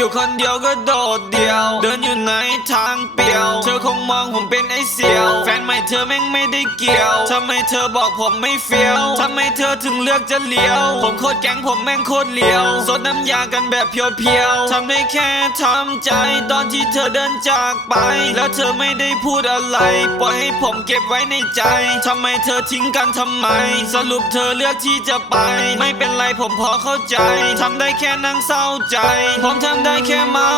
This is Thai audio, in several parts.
อยู่คนเดียวก็โดดเดี่ยว เดินอยู่ในทางเปี่ยว เธอคงมองผมเป็นไอ้เสี่ยว แฟนใหม่เธอแม่งไม่ได้เกี่ยวทำไมเธอบอกผมไม่เฟี้ยวทำไมเธอถึงเลือกจะเลี้ยว ผมโคตรแก๊งผมแม่งโคตรเลี้ยวสดน้ำยากันแบบเพียวๆทำได้แค่ทำใจตอนที่เธอเดินจากไป แล้วเธอไม่ได้พูดอะไร ปล่อยให้ผมเก็บไว้ในใจทำไมเธอทิ้งกันทำไม สรุปเธอเลือกที่จะไป ไม่เป็นไรผมพอเข้าใจทำได้แค่นั่งเศร้าใจ ผมทำได้แค่เมา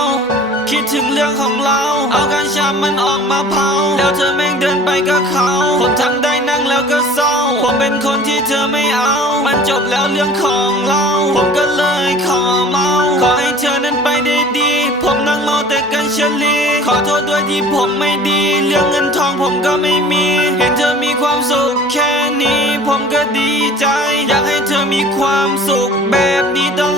คิดถึงเรื่องของเรา เอากัญชามันออกมาเผา แล้วเธอแม่งเดินไปกับเขาผมทำได้นั่งแล้วก็เศร้า ผมเป็นคนที่เธอไม่เอา มันจบแล้วเรื่องของเรา ผมก็เลยขอเมา ขอให้เธอนั้นไปได้ดี ผมนั่งเมาแต่กันเฉลีขอโทษด้วยที่ผมไม่ดี เรื่องเงินทองผมก็ไม่มี เห็นเธอมีความสุขแค่นี้ ผมก็ดีใจ อยากให้เธอมีความสุขแบบนี้ตลอด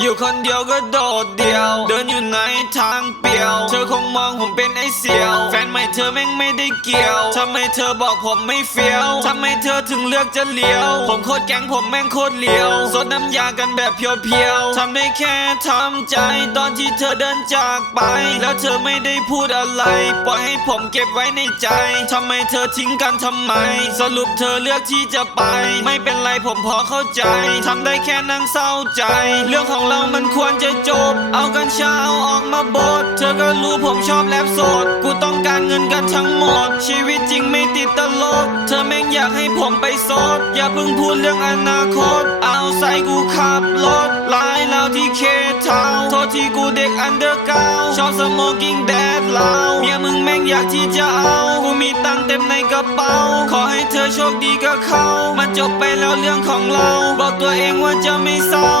อยู่คนเดียวก็โดดเดี่ยว เดินอยู่ในทางเปี่ยว เธอคงมองผมเป็นไอ้เสี่ยว แฟนใหม่เธอแม่งไม่ได้เกี่ยวทำไมเธอบอกผมไม่เฟี้ยวทำไมเธอถึงเลือกจะเลี้ยว ผมโคตรแก๊งผมแม่งโคตรเลี้ยวสดน้ำยากันแบบเพียวๆทำได้แค่ทำใจ ตอนที่เธอเดินจากไป แล้วเธอไม่ได้พูดอะไร ปล่อยให้ผมเก็บไว้ในใจทำไมเธอทิ้งกันทำไม สรุปเธอเลือกที่จะไป ไม่เป็นไรผมพอเข้าใจทำได้แค่นั่งเศร้าใจ เรื่องของเรามันควรจะจบ เอากัญชาเอาออกมาบดเธอก็รู้ผมชอบแลบสด กูต้องการเงินกันทั้งหมด ชีวิตจริงไม่ติดตลก เธอแม่งอยากให้ผมไปโสด อย่าเพิ่งพูดเรื่องอนาคต เอาใส่กูขับรถลายแล้วที่เคทาวโทษที่กูเด็กอันเดอร์กราวชอบสโมกิ้งแดดเหลาเมียมึงแม่งอยากที่จะเอากูมีตังค์เต็มในกระเป๋า ขอให้เธอโชคดีกับเขามันจบไปแล้วเรื่องของเรา บอกตัวเองว่าจะไม่เศร้า